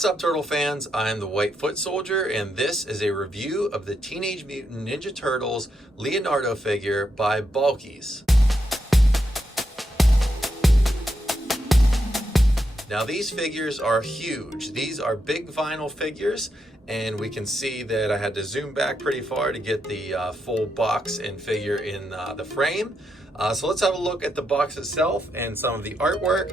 What's up, Turtle fans? I'm the White Foot Soldier, and this is a review of the Teenage Mutant Ninja Turtles Leonardo figure by Bulkyz. Now, these figures are huge. These are big vinyl figures, and we can see that I had to zoom back pretty far to get the full box and figure in the frame. So let's have a look at the box itself and some of the artwork.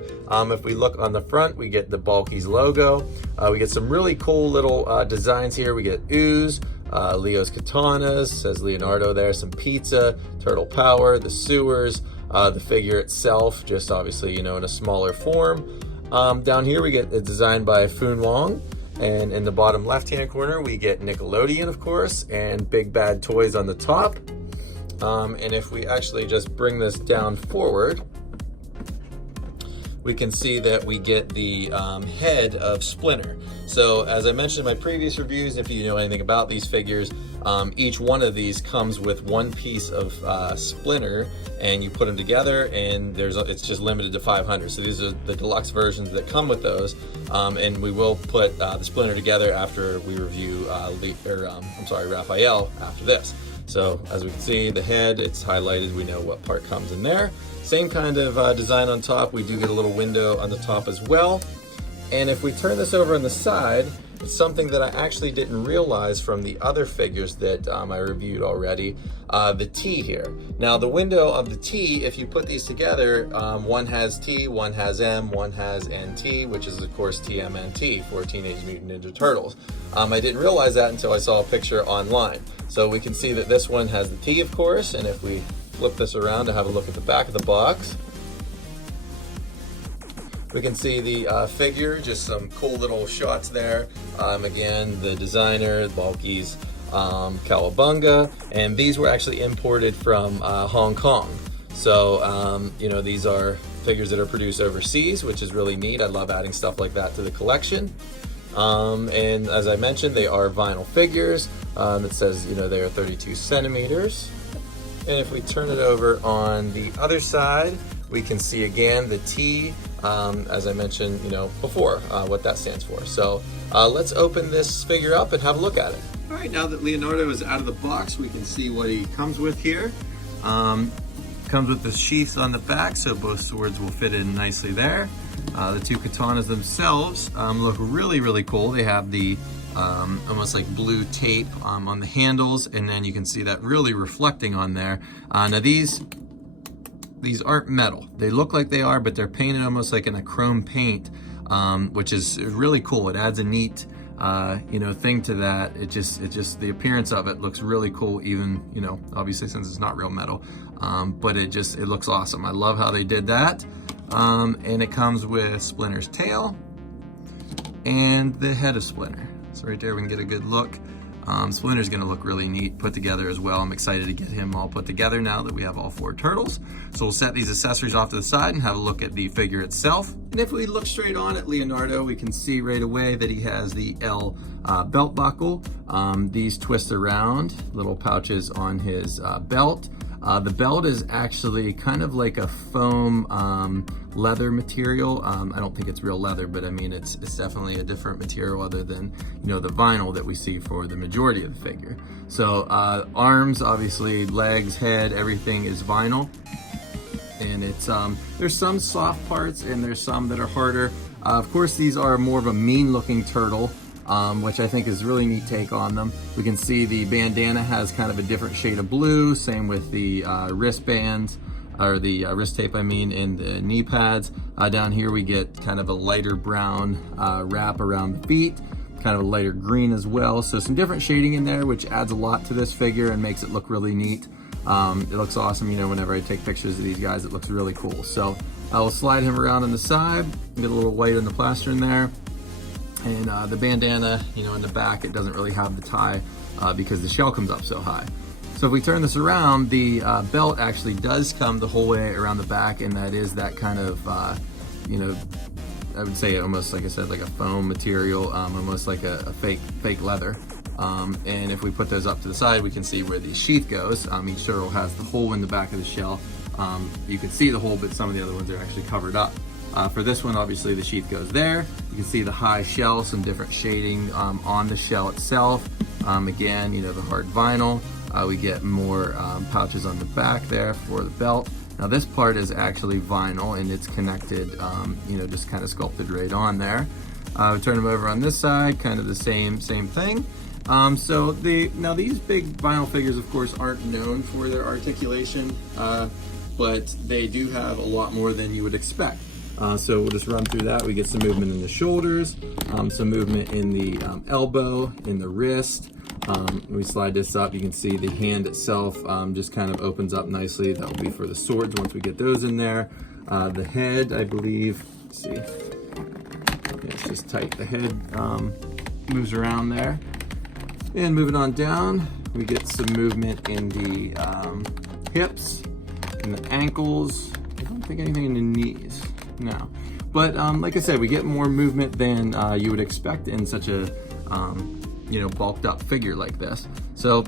If we look on the front, we get the Bulkyz logo. We get some really cool little designs here. We get Ooze, Leo's katanas, says Leonardo there, some pizza, turtle power, the sewers, the figure itself, just obviously, in a smaller form. Down here we get a design by Foon Wong. And in the bottom left-hand corner, we get Nickelodeon, of course, and Big Bad Toys on the top. And if we actually just bring this down forward, we can see that we get the head of Splinter. So as I mentioned in my previous reviews, if you know anything about these figures, each one of these comes with one piece of Splinter, and you put them together, and it's just limited to 500. So these are the deluxe versions that come with those, and we will put the Splinter together after we review Raphael after this. So as we can see, the head, it's highlighted. We know what part comes in there. Same kind of design on top. We do get a little window on the top as well. And if we turn this over on the side, it's something that I actually didn't realize from the other figures that I reviewed already, the T here. Now the window of the T, if you put these together, one has T, one has M, one has NT, which is of course TMNT for Teenage Mutant Ninja Turtles. I didn't realize that until I saw a picture online. So we can see that this one has the T, of course, and if we flip this around to have a look at the back of the box, we can see the figure, just some cool little shots there. Again, the designer, Bulkyz Cowabunga, and these were actually imported from Hong Kong. So, these are figures that are produced overseas, which is really neat. I love adding stuff like that to the collection. And as I mentioned, they are vinyl figures. It says, they are 32 centimeters. And if we turn it over on the other side, we can see again the T, as I mentioned, before, what that stands for. So let's open this figure up and have a look at it. All right, now that Leonardo is out of the box, we can see what he comes with here. Comes with the sheaths on the back, so both swords will fit in nicely there. The two katanas themselves look really, really cool. They have the almost like blue tape on the handles, and then you can see that really reflecting on there. Now these aren't metal. They look like they are, but they're painted almost like in a chrome paint, which is really cool. It adds a neat thing to that. It just the appearance of it looks really cool, even obviously since it's not real metal, but it looks awesome. I love how they did that. And it comes with Splinter's tail and the head of Splinter. So right there we can get a good look. Splinter's gonna look really neat put together as well. I'm excited to get him all put together now that we have all four turtles. So we'll set these accessories off to the side and have a look at the figure itself. And if we look straight on at Leonardo, we can see right away that he has the L belt buckle. These twist around, little pouches on his belt. The belt is actually kind of like a foam leather material. I don't think it's real leather, but I mean, it's definitely a different material other than, the vinyl that we see for the majority of the figure. So arms, obviously, legs, head, everything is vinyl. And it's there's some soft parts and there's some that are harder. Of course, these are more of a mean looking turtle, which I think is a really neat take on them. We can see the bandana has kind of a different shade of blue, same with the wristbands, or the wrist tape I mean, and the knee pads. Down here we get kind of a lighter brown wrap around the feet, kind of a lighter green as well. So some different shading in there, which adds a lot to this figure and makes it look really neat. It looks awesome, whenever I take pictures of these guys, it looks really cool. So I will slide him around on the side, get a little white in the plaster in there. And the bandana, in the back, it doesn't really have the tie because the shell comes up so high. So if we turn this around, the belt actually does come the whole way around the back, and that is that kind of, I would say almost, like I said, like a foam material, almost like a fake leather. And if we put those up to the side, we can see where the sheath goes. Each turtle has the hole in the back of the shell. You can see the hole, but some of the other ones are actually covered up. For this one, obviously the sheath goes there. You can see the high shell, some different shading on the shell itself. Again, you know, the hard vinyl. We get more pouches on the back there for the belt. Now this part is actually vinyl and it's connected, you know, just kind of sculpted right on there. We turn them over on this side, kind of the same thing. So now these big vinyl figures, of course, aren't known for their articulation, but they do have a lot more than you would expect. So we'll just run through that. We get some movement in the shoulders, some movement in the elbow, in the wrist. We slide this up, you can see the hand itself just kind of opens up nicely. That will be for the swords once we get those in there. The head, I believe, let's see, yeah, it's just tight. The head moves around there. And moving on down, we get some movement in the hips, in the ankles. I don't think anything in the knees, no. But like I said, we get more movement than you would expect in such a you know, bulked up figure like this. So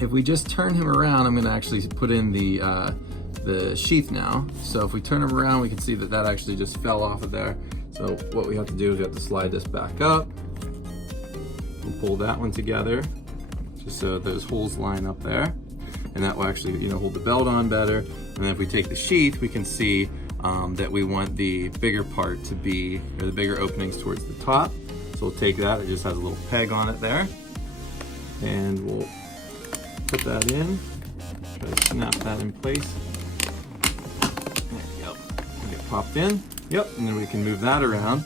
if we just turn him around, I'm gonna actually put in the sheath now. So if we turn him around, we can see that that actually just fell off of there. So what we have to do is we have to slide this back up and pull that one together, just so those holes line up there. And that will actually, you know, hold the belt on better. And then if we take the sheath, we can see that we want the bigger part to be, or the bigger openings towards the top. So we'll take that, it just has a little peg on it there. And we'll put that in, try to snap that in place. There we go, get popped in. Yep, and then we can move that around.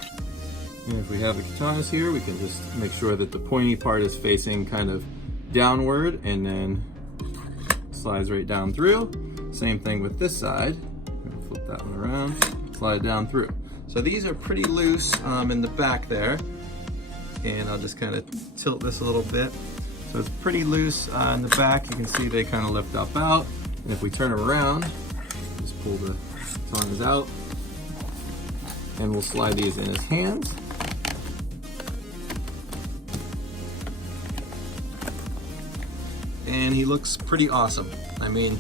And if we have the katanas here, we can just make sure that the pointy part is facing kind of downward and then slides right down through. Same thing with this side. Flip that one around, slide down through. So these are pretty loose in the back there. And I'll just kind of tilt this a little bit. So it's pretty loose in the back. You can see they kind of lift up out. And if we turn them around, just pull the katanas out. And we'll slide these in his hands. And he looks pretty awesome. I mean,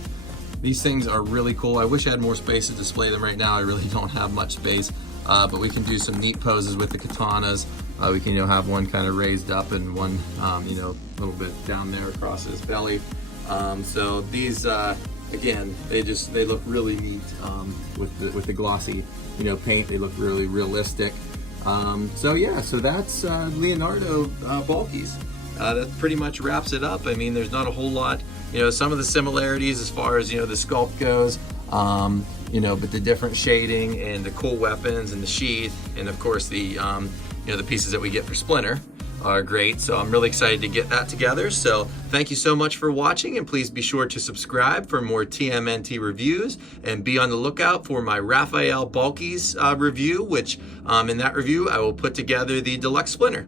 these things are really cool. I wish I had more space to display them right now. I really don't have much space, but we can do some neat poses with the katanas. We can, you know, have one kind of raised up and one, you know, a little bit down there across his belly. So these, again, they look really neat with the glossy, you know, paint. They look really realistic. So yeah, so that's Leonardo Bulkyz. That pretty much wraps it up. I mean, there's not a whole lot, you know, some of the similarities as far as, you know, the sculpt goes, you know, but the different shading and the cool weapons and the sheath, and of course the, you know, the pieces that we get for Splinter are great. So I'm really excited to get that together. So thank you so much for watching, and please be sure to subscribe for more TMNT reviews, and be on the lookout for my Raphael Bulkyz review, which in that review I will put together the deluxe Splinter.